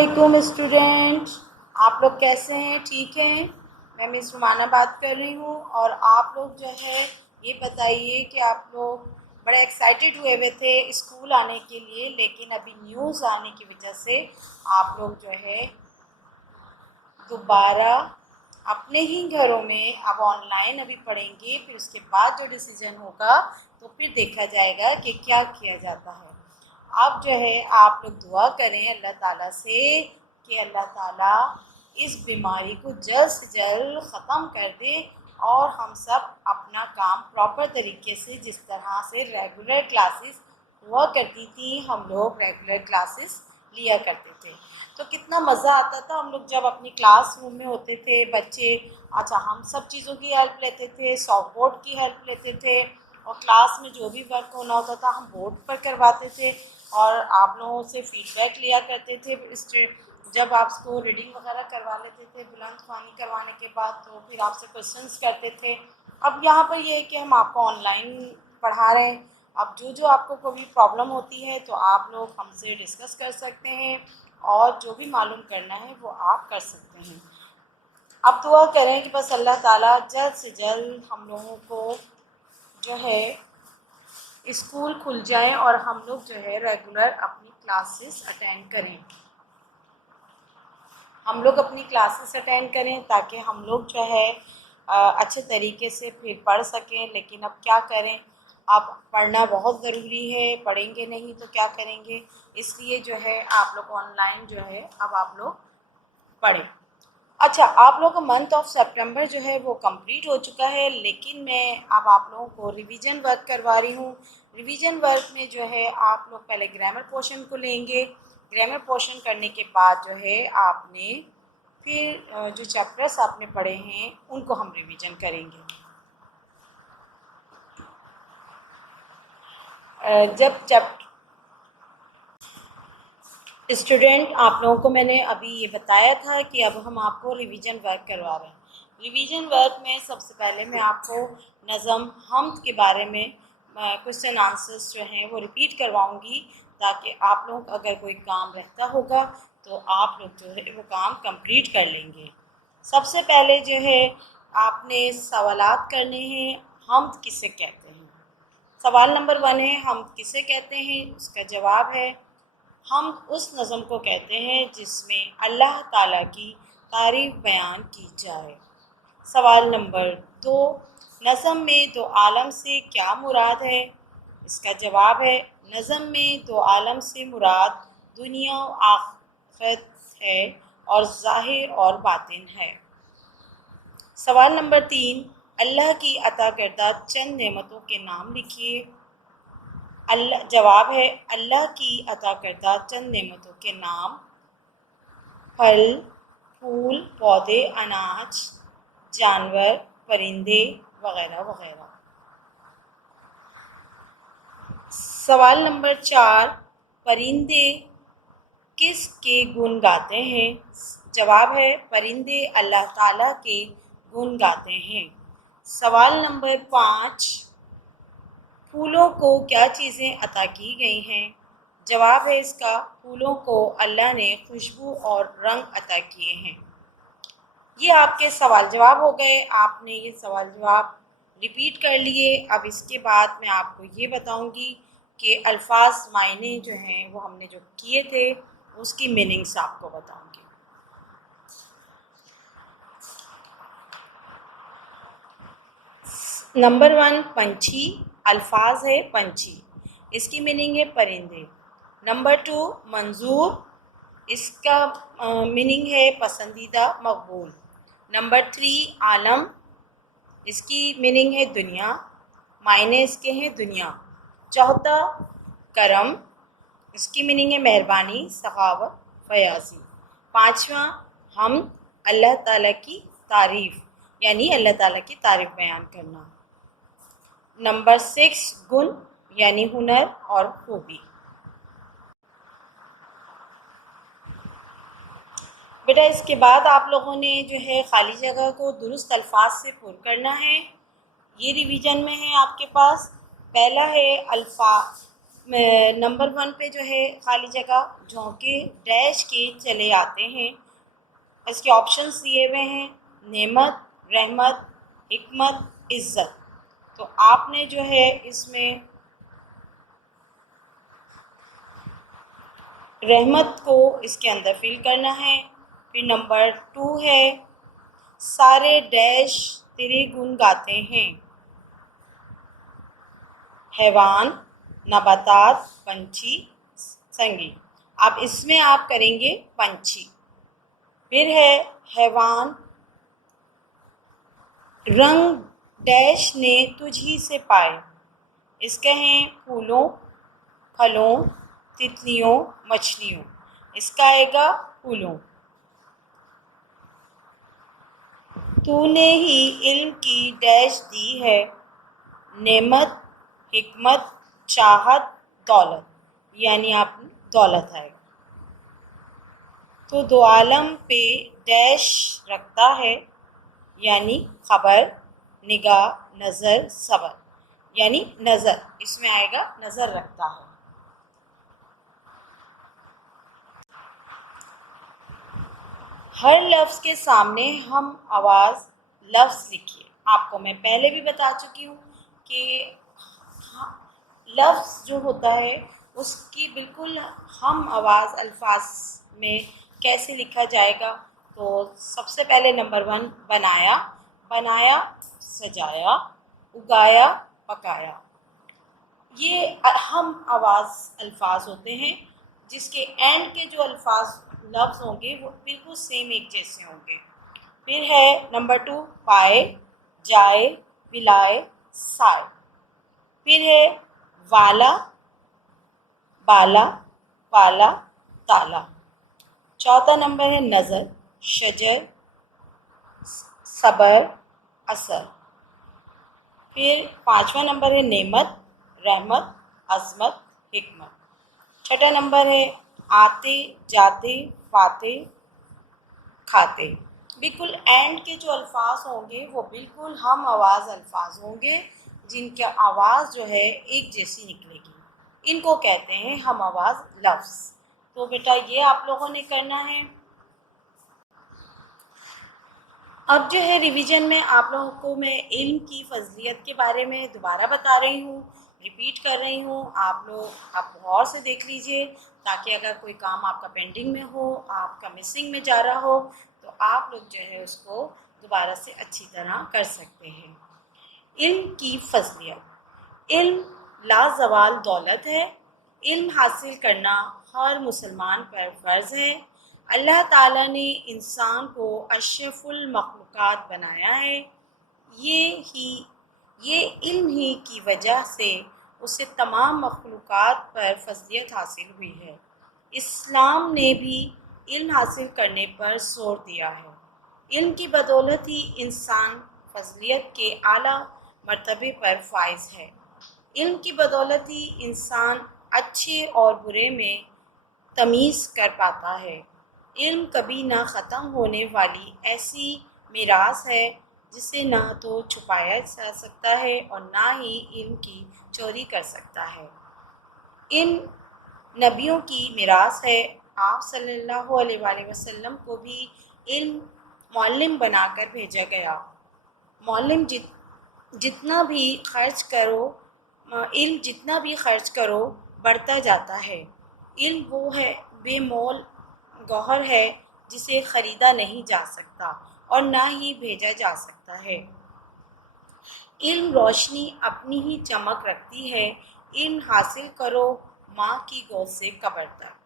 वालेकुम स्टूडेंट, आप लोग कैसे हैं? ठीक हैं? मैं मिस रुमाना बात कर रही हूँ। और आप लोग जो है ये बताइए कि आप लोग बड़े एक्साइटेड हुए थे स्कूल आने के लिए, लेकिन अभी न्यूज़ आने की वजह से आप लोग जो है दोबारा अपने ही घरों में अब ऑनलाइन अभी पढ़ेंगे। फिर उसके बाद जो डिसीजन होगा तो फिर देखा जाएगा कि क्या किया जाता है। अब जो है आप लोग दुआ करें अल्लाह ताला से कि अल्लाह ताला इस बीमारी को जल्द से जल्द ख़त्म कर दे और हम सब अपना काम प्रॉपर तरीके से, जिस तरह से रेगुलर क्लासेस हुआ करती थी, हम लोग रेगुलर क्लासेस लिया करते थे। तो कितना मज़ा आता था हम लोग जब अपनी क्लास रूम में होते थे बच्चे। अच्छा, हम सब चीज़ों की हेल्प लेते थे, सॉफ्ट बोर्ड की हेल्प लेते थे, और क्लास में जो भी वर्क होना होता था हम बोर्ड पर करवाते थे और आप लोगों से फीडबैक लिया करते थे। जब आपको रीडिंग वगैरह करवा लेते थे बुलंद ख्वानी करवाने के बाद, तो फिर आपसे क्वेश्चंस करते थे। अब यहाँ पर ये है कि हम आपको ऑनलाइन पढ़ा रहे हैं। अब जो आपको कोई प्रॉब्लम होती है तो आप लोग हमसे डिस्कस कर सकते हैं और जो भी मालूम करना है वो आप कर सकते हैं। अब दुआ करें कि बस अल्लाह ताला जल्द से जल्द हम लोगों को जो है स्कूल खुल जाए और हम लोग जो है रेगुलर अपनी क्लासेस अटेंड करें। हम लोग अपनी क्लासेस अटेंड करें ताकि हम लोग जो है अच्छे तरीके से फिर पढ़ सकें। लेकिन अब क्या करें, अब पढ़ना बहुत ज़रूरी है, पढ़ेंगे नहीं तो क्या करेंगे। इसलिए जो है आप लोग ऑनलाइन जो है अब आप लोग पढ़ें। अच्छा, आप लोगों का मंथ ऑफ सितंबर जो है वो कंप्लीट हो चुका है, लेकिन मैं अब आप लोगों को रिवीजन वर्क करवा रही हूँ। रिवीजन वर्क में जो है आप लोग पहले ग्रामर पोर्शन को लेंगे। ग्रामर पोर्शन करने के बाद जो है आपने फिर जो चैप्टर्स आपने पढ़े हैं उनको हम रिवीजन करेंगे। जब स्टूडेंट, आप लोगों को मैंने अभी ये बताया था कि अब हम आपको रिवीजन वर्क करवा रहे हैं। रिवीजन वर्क में सबसे पहले मैं आपको नज़म हम्द के बारे में क्वेश्चन आंसर्स जो हैं वो रिपीट करवाऊंगी, ताकि आप लोग अगर कोई काम रहता होगा तो आप लोग जो है वो काम कंप्लीट कर लेंगे। सबसे पहले जो है आपने सवालात करने हैं, हम्द किसे कहते हैं। सवाल नंबर 1 है, हम्द किसे कहते हैं। उसका जवाब है, हम उस नज़म को कहते हैं जिसमें अल्लाह ताला की तारीफ़ बयान की जाए। सवाल नंबर 2, नज़म में दो आलम से क्या मुराद है। इसका जवाब है, नज़म में दो आलम से मुराद दुनिया और आखिरत है और ज़ाहिर और बातिन है। सवाल नंबर 3, अल्लाह की अता करदा चंद नेमतों के नाम लिखिए। जवाब है, अल्लाह की अता करदा चंद नेमतों के नाम फल, फूल, पौधे, अनाज, जानवर, परिंदे वगैरह वगैरह। सवाल नंबर 4, परिंदे किस के गुण गाते हैं। जवाब है, परिंदे अल्लाह ताला के गुण गाते हैं। सवाल नंबर 5, फूलों को क्या चीज़ें अता की गई हैं। जवाब है इसका, फूलों को अल्लाह ने खुशबू और रंग अता किए हैं। ये आपके सवाल जवाब हो गए, आपने ये सवाल जवाब रिपीट कर लिए। अब इसके बाद मैं आपको ये बताऊंगी कि अल्फाज मायने जो हैं वो हमने जो किए थे उसकी मीनिंग्स आपको बताऊंगी। नंबर 1, पंछी। अल्फाज है पंछी, इसकी मीनिंग है परिंदे। नंबर 2, मंजूर, इसका मीनिंग है पसंदीदा, मकबूल। नंबर 3, आलम, इसकी मीनिंग है दुनिया, मायने इसके हैं दुनिया। चौथा, करम, इसकी मीनिंग है मेहरबानी, सखावत, फयाजी। पाँचवा, हम, अल्लाह ताला की तारीफ़, यानी अल्लाह ताला की तारीफ़ बयान करना। नंबर 6, गुण, यानी हुनर और खूबी। बेटा इसके बाद आप लोगों ने जो है खाली जगह को दुरुस्त अल्फाज से पुर करना है। ये रिवीजन में है आपके पास। पहला है नंबर 1 पे जो है खाली जगह झोंके डैश के चले आते हैं। इसके ऑप्शंस दिए हुए हैं नेमत, रहमत, हिकमत, इज़्ज़त। तो आपने जो है इसमें रहमत को इसके अंदर फिल करना है। फिर नंबर 2 है सारे डैश तेरे गुण गाते हैं। हैवान, नबातात, पंछी, संगी। अब इसमें आप करेंगे पंछी। फिर है हैवान, रंग डैश ने तुझी से पाए। इसके हैं फूलों, फलों, तितलियों, मछलियों। इसका आएगा फूलों। तूने ही इल्म की डैश दी है, नेमत, हिकमत, चाहत, दौलत। यानी आप दौलत आएगा। तो दो आलम पे डैश रखता है, यानी खबर, निगाह, नज़र, सबर। यानी नज़र, इसमें आएगा नज़र रखता है। हर लफ्ज़ के सामने हम आवाज़ लफ्ज़ लिखिए। आपको मैं पहले भी बता चुकी हूँ कि लफ्ज़ जो होता है उसकी बिल्कुल हम आवाज़ अल्फाज में कैसे लिखा जाएगा। तो सबसे पहले नंबर 1 बनाया, बनाया, सजाया, उगाया, पकाया। ये हम आवाज़ अल्फाज होते हैं जिसके एंड के जो अल्फाज लफ्ज़ होंगे वो बिल्कुल सेम एक जैसे होंगे। फिर है नंबर 2 पाए, जाए, पिलाए, साए। फिर है वाला, बाला, पाला, ताला। चौथा नंबर है नज़र, शजर, सबर, असर। फिर 5वां नंबर है नेमत, रहमत, अज़मत, हिकमत। छठा नंबर है आते, जाते, पाते, खाते। बिल्कुल एंड के जो अल्फाज होंगे वो बिल्कुल हम आवाज़ अल्फाज होंगे जिनकी आवाज़ जो है एक जैसी निकलेगी। इनको कहते हैं हम आवाज़ लफ्ज़। तो बेटा ये आप लोगों ने करना है। अब जो है रिवीजन में आप लोगों को मैं इल्म की फजलियत के बारे में दोबारा बता रही हूँ, रिपीट कर रही हूँ। आप लोग आप गौर से देख लीजिए ताकि अगर कोई काम आपका पेंडिंग में हो, आपका मिसिंग में जा रहा हो, तो आप लोग जो है उसको दोबारा से अच्छी तरह कर सकते हैं। इल्म की फजलियत। इल्म लाजवाल दौलत है। इल्म हासिल करना हर मुसलमान पर फ़र्ज़ है। अल्लाह ताला ने इंसान को अशरफुल मखलूक़ात बनाया है। ये इल्म ही की वजह से उसे तमाम मखलूक़ात पर फज़लियत हासिल हुई है। इस्लाम ने भी इल्म हासिल करने पर जोर दिया है। इल्म की बदौलत ही इंसान फज़लियत के आला मर्तबे पर फाइज है। इल्म की बदौलत ही इंसान अच्छे और बुरे में तमीज़ कर पाता है। इल्म कभी ना ख़त्म होने वाली ऐसी मीरास है जिसे ना तो छुपाया जा सकता है और ना ही इल्म की चोरी कर सकता है। इन नबियों की मीरास है। आप सल्लल्लाहु अलैहि वसल्लम को भी इल्म मुअल्लिम बनाकर भेजा गया। मुअल्लिम जितना भी खर्च करो, इल्म जितना भी खर्च करो बढ़ता जाता है। इल्म वो है बेमोल गौहर है जिसे ख़रीदा नहीं जा सकता और ना ही भेजा जा सकता है। इल्म रोशनी अपनी ही चमक रखती है। इल्म हासिल करो माँ की गोद से कब्र तक।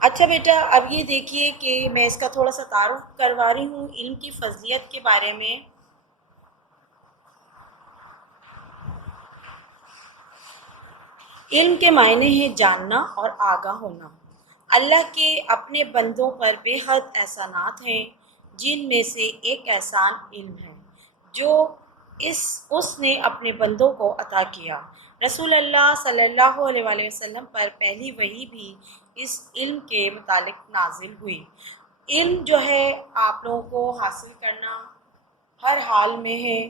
अच्छा बेटा, अब ये देखिए कि मैं इसका थोड़ा सा तारुफ करवा रही हूँ इल्म की फजीलियत के बारे में। इल्म के मायने हैं जानना और आगाह होना। अल्लाह के अपने बंदों पर बेहद एहसानात हैं, जिनमें से एक एहसान इल्म है जो उसने अपने बंदों को अता किया। रसूल अल्लाह सल्लल्लाहु अलैहि वसल्लम पर पहली वही भी इस इल्म के मुतालिक नाजिल हुई। इल्म जो है आप लोगों को हासिल करना हर हाल में है।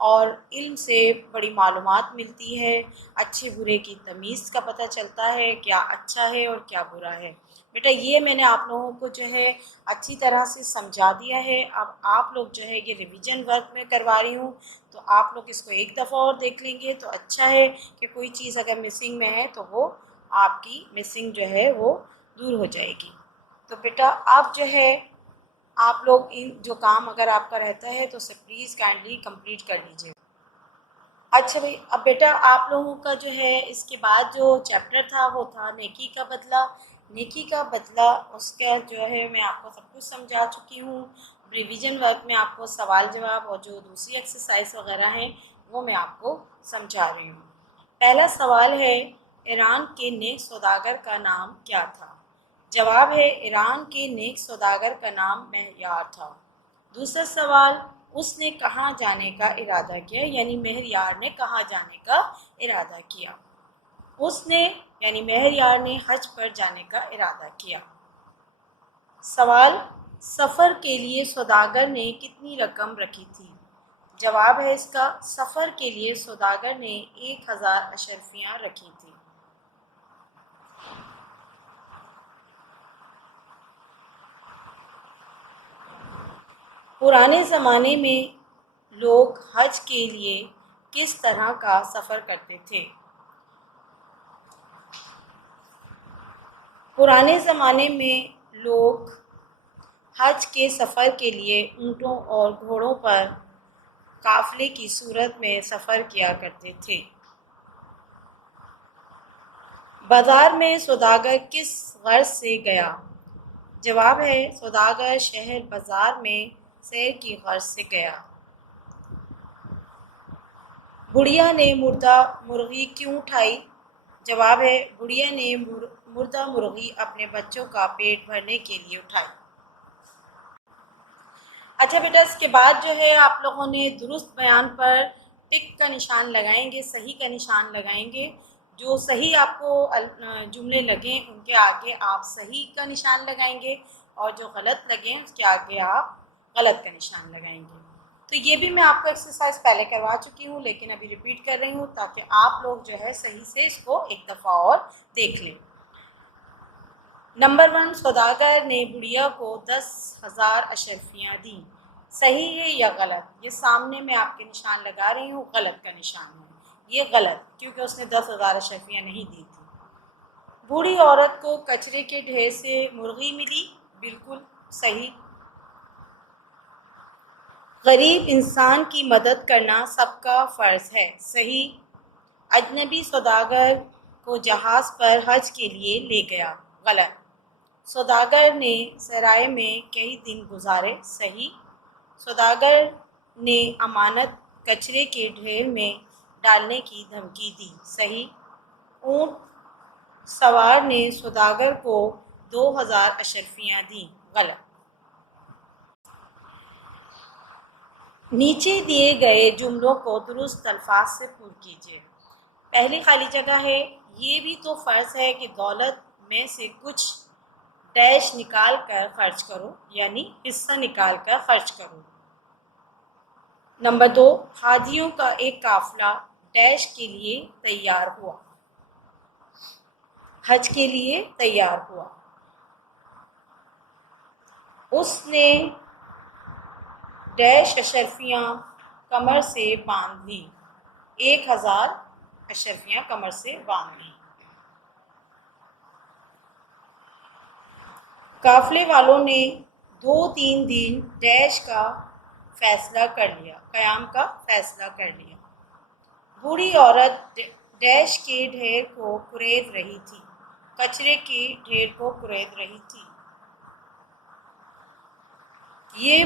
اور علم سے بڑی معلومات ملتی ہے، اچھے برے کی تمیز کا پتہ چلتا ہے، کیا اچھا ہے اور کیا برا ہے۔ بیٹا یہ میں نے آپ لوگوں کو جو ہے اچھی طرح سے سمجھا دیا ہے۔ اب آپ لوگ جو ہے یہ ریویژن ورک میں کروا رہی ہوں، تو آپ لوگ اس کو ایک دفعہ اور دیکھ لیں گے تو اچھا ہے کہ کوئی چیز اگر مسنگ میں ہے تو وہ آپ کی مسنگ جو ہے وہ دور ہو جائے گی۔ تو بیٹا آپ جو ہے آپ لوگ ان جو کام اگر آپ کا رہتا ہے تو اسے پلیز کائنڈلی کمپلیٹ کر لیجیے۔ اچھا بھائی، اب بیٹا آپ لوگوں کا جو ہے اس کے بعد جو چیپٹر تھا وہ تھا نیکی کا بدلہ۔ نیکی کا بدلہ اس کا جو ہے میں آپ کو سب کچھ سمجھا چکی ہوں۔ ریویژن ورک میں آپ کو سوال جواب اور جو دوسری ایکسرسائز وغیرہ ہیں وہ میں آپ کو سمجھا رہی ہوں۔ پہلا سوال ہے ایران کے نیک سوداگر کا نام کیا تھا؟ جواب ہے ایران کے نیک سوداگر کا نام مہریار تھا۔ دوسرا سوال، اس نے کہاں جانے کا ارادہ کیا؟ یعنی مہریار نے کہاں جانے کا ارادہ کیا؟ اس نے یعنی مہریار نے حج پر جانے کا ارادہ کیا۔ سوال، سفر کے لیے سوداگر نے کتنی رقم رکھی تھی؟ جواب ہے اس کا، سفر کے لیے سوداگر نے 1000 اشرفیاں رکھی تھی۔ پرانے زمانے میں لوگ حج کے لیے کس طرح کا سفر کرتے تھے؟ پرانے زمانے میں لوگ حج کے سفر کے لیے اونٹوں اور گھوڑوں پر قافلے کی صورت میں سفر کیا کرتے تھے۔ بازار میں سوداگر کس غرض سے گیا؟ جواب ہے سوداگر شہر بازار میں سیر کی غرض سے گیا۔ بڑھیا نے مردہ مرغی کیوں اٹھائی؟ جواب ہے بڑھیا نے مردہ مرغی اپنے بچوں کا پیٹ بھرنے کے لیے اٹھائی۔ اچھا بیٹا اس کے بعد جو ہے آپ لوگوں نے درست بیان پر ٹک کا نشان لگائیں گے، صحیح کا نشان لگائیں گے۔ جو صحیح آپ کو جملے لگیں ان کے آگے آپ صحیح کا نشان لگائیں گے، اور جو غلط لگیں اس کے آگے آپ غلط کا نشان لگائیں گے۔ تو یہ بھی میں آپ کو ایکسرسائز پہلے کروا چکی ہوں، لیکن ابھی ریپیٹ کر رہی ہوں تاکہ آپ لوگ جو ہے صحیح سے اس کو ایک دفعہ اور دیکھ لیں۔ نمبر 1، سوداگر نے بڑھیا کو 10,000 اشرفیاں دیں۔ صحیح ہے یا غلط؟ یہ سامنے میں آپ کے نشان لگا رہی ہوں، غلط کا نشان ہے۔ یہ غلط، کیونکہ اس نے 10,000 اشرفیاں نہیں دی تھی۔ بوڑھی عورت کو کچرے کے ڈھیر سے مرغی ملی، بالکل صحیح۔ غریب انسان کی مدد کرنا سب کا فرض ہے، صحیح۔ اجنبی سوداگر کو جہاز پر حج کے لیے لے گیا، غلط۔ سوداگر نے سرائے میں کئی دن گزارے، صحیح۔ سوداگر نے امانت کچرے کے ڈھیر میں ڈالنے کی دھمکی دی، صحیح۔ اونٹ سوار نے سوداگر کو 2000 اشرفیاں دیں، غلط۔ نیچے دیے گئے جملوں کو درست الفاظ سے پر کیجیے۔ پہلی خالی جگہ ہے، یہ بھی تو فرض ہے کہ دولت میں سے کچھ ڈیش نکال کر خرچ کرو، یعنی حصہ نکال کر خرچ کرو۔ نمبر 2، حاجیوں کا ایک قافلہ ڈیش کے لیے تیار ہوا، حج کے لیے تیار ہوا۔ اس نے ڈیش اشرفیاں کمر سے باندھ لی، 1000 اشرفیاں کمر سے باندھ لی۔ قافلے والوں نے 2-3 دن ڈیش کا فیصلہ کر لیا، قیام کا فیصلہ کر لیا۔ بوڑھی عورت ڈیش کے ڈھیر کو کورید رہی تھی، کچرے کے ڈھیر کو کورید رہی تھی۔ یہ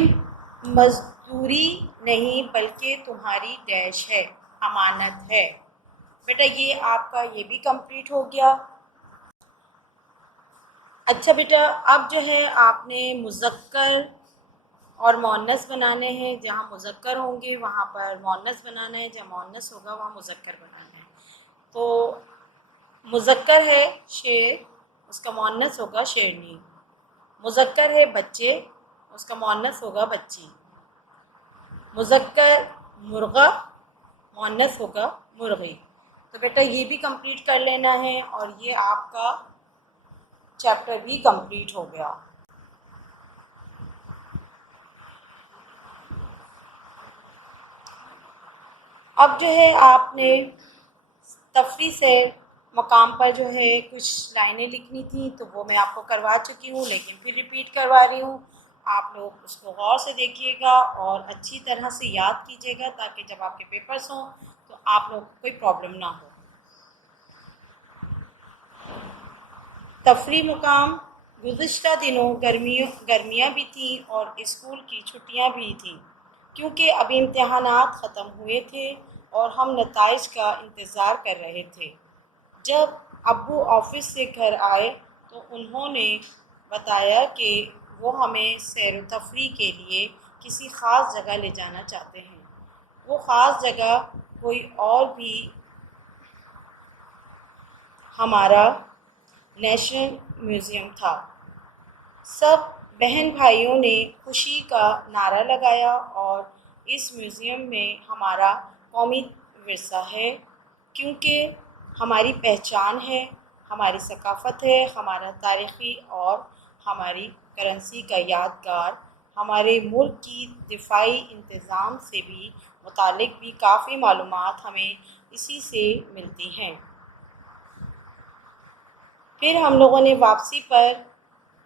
مزدوری نہیں بلکہ تمہاری ڈیش ہے، امانت ہے۔ بیٹا یہ آپ کا یہ بھی کمپلیٹ ہو گیا۔ اچھا بیٹا اب جو ہے آپ نے مذکر اور مؤنث بنانے ہیں، جہاں مذکر ہوں گے وہاں پر مؤنث بنانا ہے، جہاں مؤنث ہوگا وہاں مذکر بنانا ہے۔ تو مذکر ہے شیر، اس کا مؤنث ہوگا شیرنی۔ مذکر ہے بچے، اس کا مؤنث ہوگا بچی۔ مذکر मुर्गा, मुअन्नस होगा मुर्गी। तो बेटा ये भी कंप्लीट कर लेना है और ये आपका चैप्टर भी कंप्लीट हो गया। अब जो है आपने तफरी से मकाम पर जो है कुछ लाइनें लिखनी थी, तो वो मैं आपको करवा चुकी हूँ, लेकिन फिर रिपीट करवा रही हूँ। आप लोग उसको गौर से देखिएगा और अच्छी तरह से याद कीजिएगा, ताकि जब आपके पेपर्स हों तो आप लोग को कोई प्रॉब्लम ना हो। तफरी मुकाम, गुज़िश्ता दिनों गर्मियाँ भी थीं और स्कूल की छुट्टियाँ भी थीं, क्योंकि अभी इम्तहानात ख़त्म हुए थे और हम नताइज का इंतज़ार कर रहे थे। जब अब्बू ऑफिस से घर आए तो उन्होंने बताया कि वो हमें सैर व तफरीह के लिए किसी ख़ास जगह ले जाना चाहते हैं। वो ख़ास जगह कोई और भी हमारा नेशनल म्यूज़ियम था। सब बहन भाइयों ने खुशी का नारा लगाया और इस म्यूज़ियम में हमारा कौमी विरसा है, क्योंकि हमारी पहचान है, हमारी सकाफ़त है, हमारा तारीख़ी और हमारी करेंसी का यादगार, हमारे मुल्क की दिफाई इंतज़ाम से भी मुतालिक भी काफ़ी मालूमात हमें इसी से मिलती हैं। फिर हम लोगों ने वापसी पर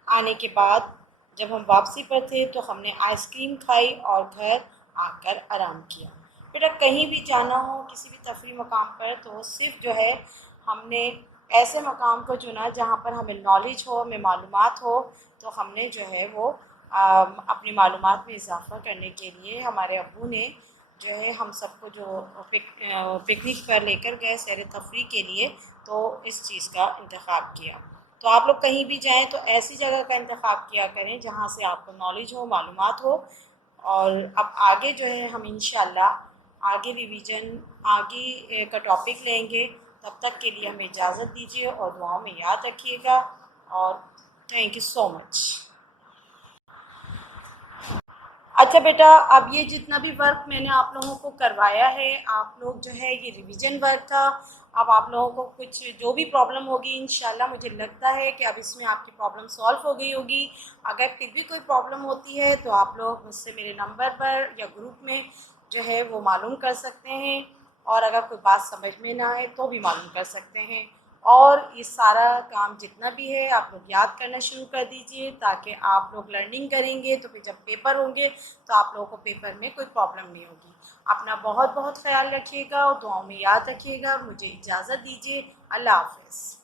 आने के बाद, जब हम वापसी पर थे तो हमने आइसक्रीम खाई और घर आकर आराम किया। बेटा कहीं भी जाना हो किसी भी तफरी मकाम पर, तो सिर्फ जो है हमने ऐसे मकाम को चुना जहाँ पर हमें नॉलेज हो, हमें मालूमात हो। तो हमने जो है वो अपनी मालूमात में इजाफ़ा करने के लिए हमारे अब्बू ने जो है हम सबको जो पिकनिक पर लेकर गए सैर तफरी के लिए, तो इस चीज़ का इंतखाब किया। तो आप लोग कहीं भी जाएं तो ऐसी जगह का इंतखाब किया करें जहाँ से आपको नॉलेज हो, मालूमात हो। और अब आगे जो है हम इंशाल्लाह आगे रिवीजन आगे का टॉपिक लेंगे। तब तक के लिए हमें इजाज़त दीजिए और दुआओं में याद रखिएगा, और थैंक यू सो मच। अच्छा बेटा, अब ये जितना भी वर्क मैंने आप लोगों को करवाया है, आप लोग जो है ये रिवीजन वर्क था। अब आप लोगों को कुछ जो भी प्रॉब्लम होगी, इंशाल्लाह मुझे लगता है कि अब इसमें आपकी प्रॉब्लम सॉल्व हो गई होगी। अगर फिर भी कोई प्रॉब्लम होती है तो आप लोग मुझसे मेरे नंबर पर या ग्रुप में जो है वो मालूम कर सकते हैं, और अगर कोई बात समझ में ना आए तो भी मालूम कर सकते हैं। और ये सारा काम जितना भी है आप लोग याद करना शुरू कर दीजिए, ताकि आप लोग लर्निंग करेंगे तो फिर जब पेपर होंगे तो आप लोगों को पेपर में कोई प्रॉब्लम नहीं होगी। अपना बहुत बहुत ख्याल रखिएगा और दुआओं में याद रखिएगा, और मुझे इजाज़त दीजिए। अल्लाह हाफ़िज़।